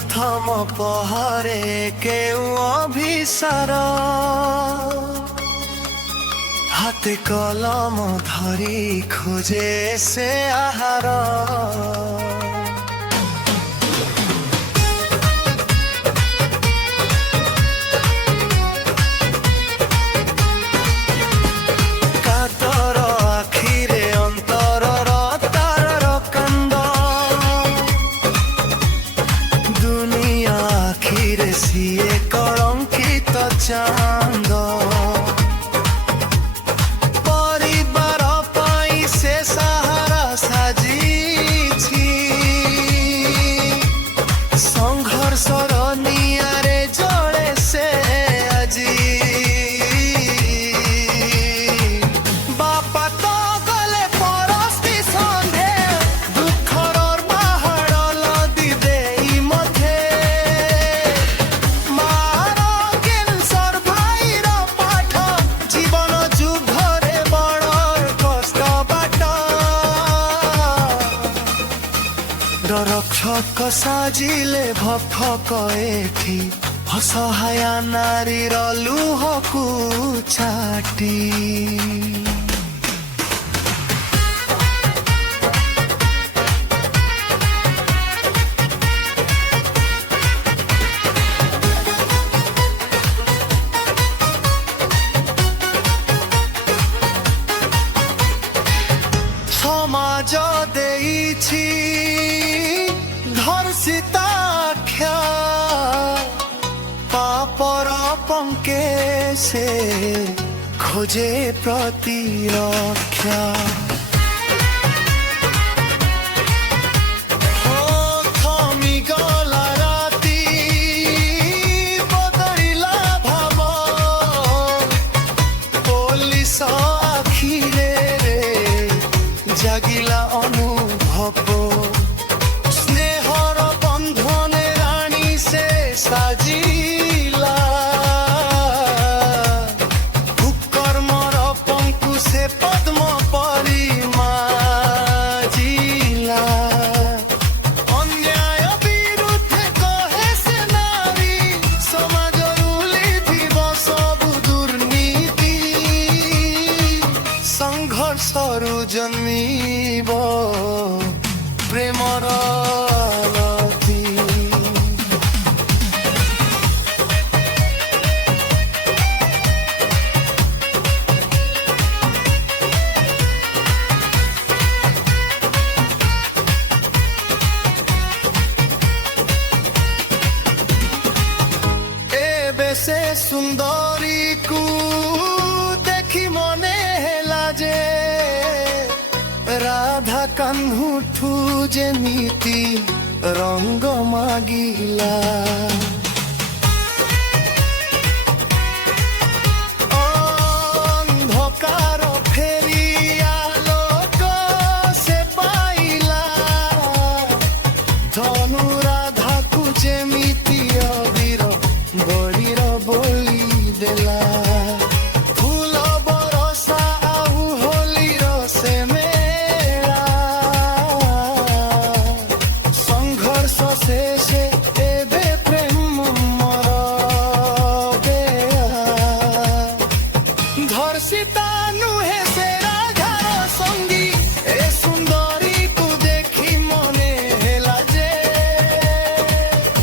प्रथम पहरे केउ अभिसार हाते कलम धरी खोजे से आहार कातर आखिरे अंतरर तारर कांद दुनिया आखिरे सिए कलंकित चांद रक्षक साजिले भफक एठी असहाया नारीर लुहकु छाटी समाज देइछि धर्षिताख्या पापर पंके से खोजे प्रतिरक्षा थमी गला राती बदलिला भाव पुलिस आखिरे रे जागिला अनुभव साजिला कुकर्मर पंकु से पद्म परिमाजिला अन्याय विरुद्धे कहे से नारी समाज उलिथिब सबु दुर्नीति संघर्षरु जन्मिब प्रेमर से सुंदरी को देखी मने हेला जे राधा कान्हुठू जेमिति रंग मागिला अंधकार फेरी आलोक से पाइला धनु राधा को